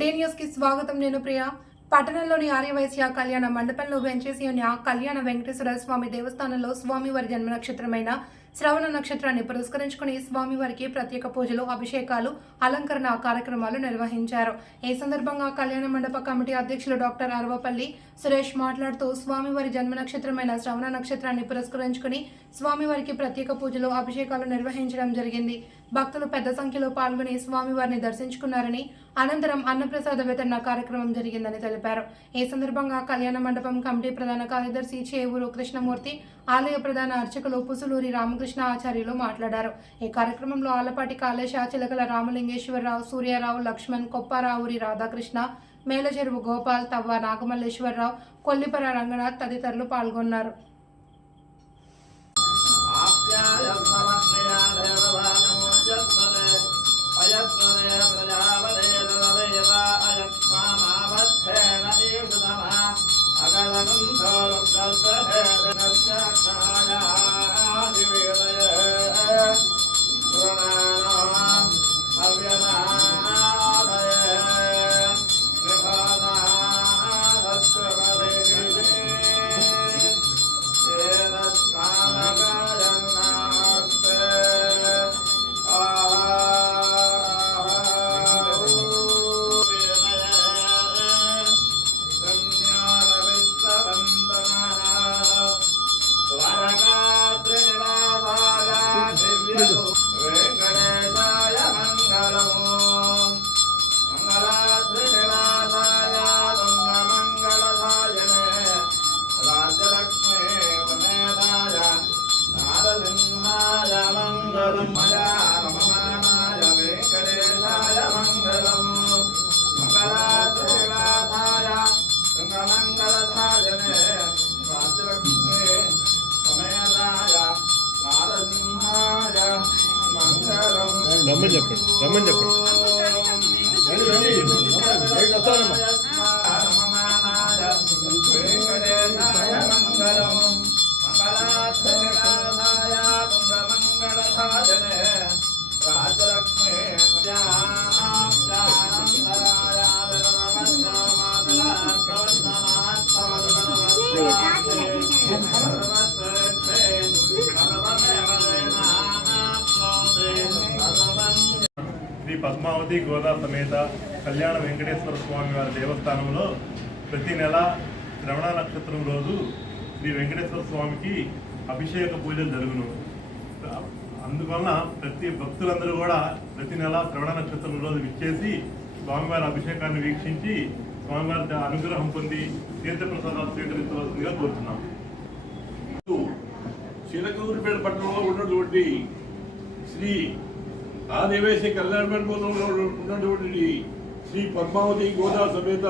డేనియస్కి న్యూస్కి స్వాగతం నేను ప్రియ. పట్టణంలోని ఆర్యవైశ్య కళ్యాణ మండపంలో వెంచేసి ఉన్న కళ్యాణ వెంకటేశ్వర స్వామి దేవస్థానంలో స్వామివారి జన్మ నక్షత్రమైన శ్రవణ నక్షత్రాన్ని పురస్కరించుకుని స్వామివారికి ప్రత్యేక పూజలు అభిషేకాలు అలంకరణ కార్యక్రమాలు నిర్వహించారు. ఈ సందర్భంగా కళ్యాణ మండప కమిటీ అధ్యక్షులు డాక్టర్ అరవపల్లి సురేష్ మాట్లాడుతూ స్వామివారి జన్మ నక్షత్రమైన శ్రవణ నక్షత్రాన్ని పురస్కరించుకుని స్వామివారికి ప్రత్యేక పూజలు అభిషేకాలు నిర్వహించడం జరిగింది. భక్తులు పెద్ద సంఖ్యలో పాల్గొని స్వామివారిని దర్శించుకున్నారని అనంతరం అన్నప్రసాద వితరణ కార్యక్రమం జరిగిందని తెలిపారు. ఈ సందర్భంగా కళ్యాణ మండపం కమిటీ ప్రధాన కార్యదర్శి చేవూరు కృష్ణమూర్తి ఆలయ ప్రధాన అర్చకులు పుసులూరి రామకృష్ణ ఆచార్యులు మాట్లాడారు. ఈ కార్యక్రమంలో ఆలపాటి కాళేశ చిలకల రామలింగేశ్వరరావు సూర్యారావు లక్ష్మణ్ కొప్పారావురి రాధాకృష్ణ మేలచెరువు గోపాల్ తవ్వ నాగమల్లేశ్వరరావు కొల్లిపర రంగనాథ్ తదితరులు పాల్గొన్నారు. ఆప్యాయ అగలగంధో రుద్రస్వహేదనశ్చాక్షాయాదివేదయ రమ్మని చెప్పండి రమ్మని చెప్పండి. రండి, రండి. శ్రీ పద్మావతి గోదా సమేత కళ్యాణ వెంకటేశ్వర స్వామి వారి దేవస్థానంలో ప్రతి నెల శ్రవణ నక్షత్రం రోజు శ్రీ వెంకటేశ్వర స్వామికి అభిషేక పూజలు జరుగును. అందువలన ప్రతి భక్తులందరూ కూడా ప్రతి నెల శ్రవణ నక్షత్రం రోజు విచ్చేసి స్వామివారి అభిషేకాన్ని వీక్షించి స్వామివారి అనుగ్రహం పొంది తీర్థప్రసాదాలు స్వీకరించవలసిందిగా కోరుతున్నాం. చిలకూరుపేట పట్టణంలో ఉన్నటువంటి శ్రీ ఆదివేశ కళ్యాణ మండపంలో ఉన్నటువంటి శ్రీ పద్మావతి గోదా సమేత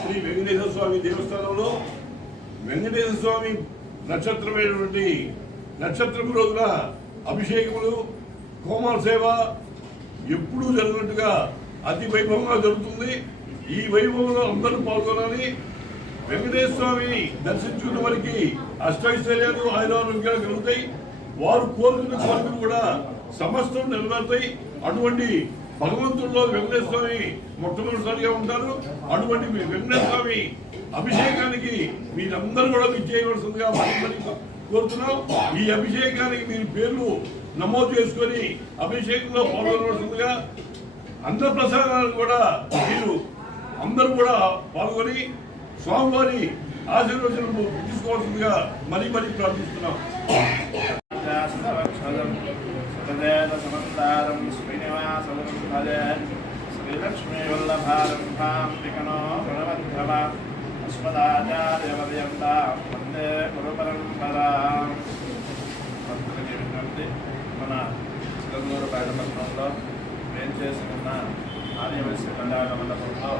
శ్రీ వెంకటేశ్వర స్వామి దేవస్థానంలో వెంకటేశ్వర స్వామి నక్షత్రమైనటువంటి నక్షత్రం రోజున అభిషేకములు హోమాల సేవ ఎప్పుడూ జరిగినట్టుగా అతి వైభవంగా జరుగుతుంది. ఈ వైభవంలో అందరూ పాల్గొనాలి వెంకటేశ్వర స్వామిని దర్శించుకున్న వారికి అష్టైశ్వర్యాలు ఆయురారోగ్యాలు కలుగుతాయి. వారు కోరుకున్న కోరికలు కూడా సమస్తం నెరవేరుతాయి. అటువంటి భగవంతుల్లో వెంకటేశ్వర స్వామి మొట్టమొదటిసారిగా ఉంటారు. అటువంటి మీ వెంకటేశ్వర స్వామి అభిషేకానికి మీరందరూ కూడా విచ్చేయవలసిందిగా కోరుతున్నాం. ఈ అభిషేకానికి మీరు పేర్లు నమోదు చేసుకొని అభిషేకంలో పాల్గొనవలసిందిగా అన్నప్రసాదాలు కూడా మీరు అందరూ కూడా పాల్గొని స్వామివారి ఆశీర్వచనము తీసుకోవాల్సిందిగా మరీ మరీ ప్రార్థిస్తున్నాం. వందే గురుపరంపరా. భక్తులకి మన చిరంగూరు పేట పట్టణంలో మేము చేసుకున్న ఆర్యవశ్య కళ్యాణ మండపంలో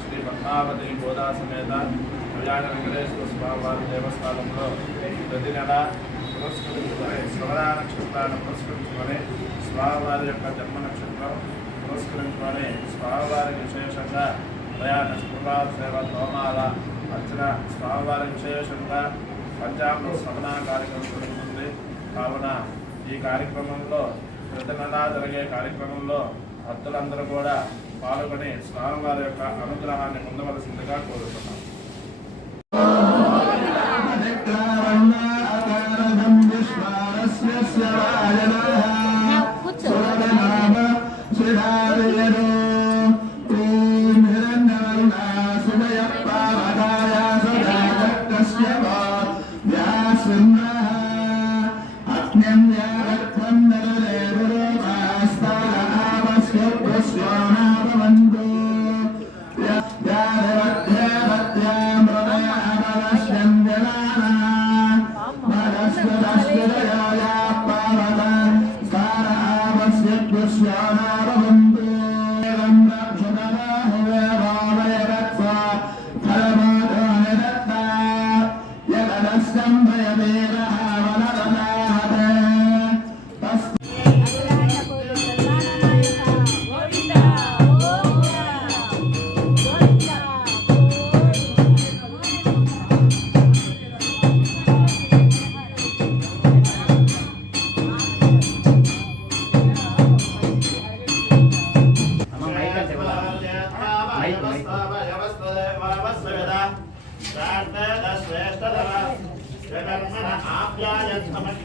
శ్రీ పద్మావతి గోదా సమేత కళ్యాణ వెంకటేశ్వర స్వామివారి దేవస్థానంలో ప్రతి నెల పురస్కరించుకొని శివరా నక్షత్రాన్ని పురస్కరించుకొని స్వామివారి యొక్క జన్మ నక్షత్రం పురస్కరించుకొని స్వామివారికి విశేషంగా ప్రయాణ శుక్రవార సేవ తోమాల అర్చన స్వామివారి విశేషంగా పంచాంగ శ్రవణ కార్యక్రమం జరుగుతుంది. కావున ఈ కార్యక్రమంలో ప్రతి నెలా జరిగే కార్యక్రమంలో భక్తులందరూ కూడా పాల్గొనే స్వామివారి యొక్క అనుగ్రహాన్ని పొందవలసిందిగా కోరుతున్నాం.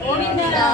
గోవిందా